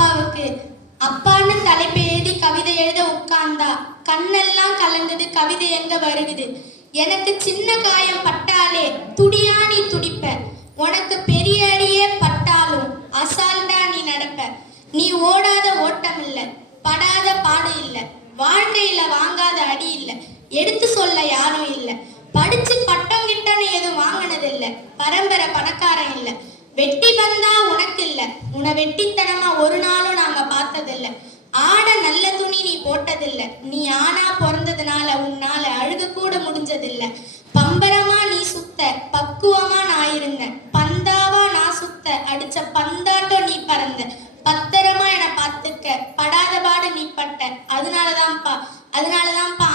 அப்பாவுக்கு அப்பான்னு தலைப்பு எழுதி கவிதை எழுத உட்கார்ந்தா கண்ணெல்லாம் கலந்தது கவிதை எங்க வருகுது? எனக்கு சின்ன காயம் பட்டாலே துடியா நீ துடிப்ப. உனக்கு பெரிய அடியே பட்டாலும் அசால்டா நீ நடப்ப. நீ ஓடாத ஓட்டம் இல்ல படாத பாடு இல்ல வாழ்க்கையில வாங்காத அடி இல்ல எடுத்து சொல்ல யாரும் இல்ல. படிச்சு பட்டம் கிட்டன்னு எதுவும் வாங்கினது இல்ல பரம்பரை பணக்காரன் இல்ல. வெட்டி வந்தா உனக்கு உன வெட்டித்தனமா ஒரு நாளும் நாங்க பார்த்ததில்ல. ஆட நல்ல துணி நீ போட்டதில்ல. நீ ஆனா பிறந்ததுனால உன்னால அழுக கூட முடிஞ்சதில்ல. பம்பரமா நீ சுத்த பக்குவமா நான் இருந்தேன் பந்தாவா நான் சுத்த அடிச்ச பந்தாட்டம் நீ பறந்த. பத்திரமா என பார்த்துக்க. படாத பாடு நீ பட்ட. அதனாலதான்ப்பா அதனாலதான்ப்பா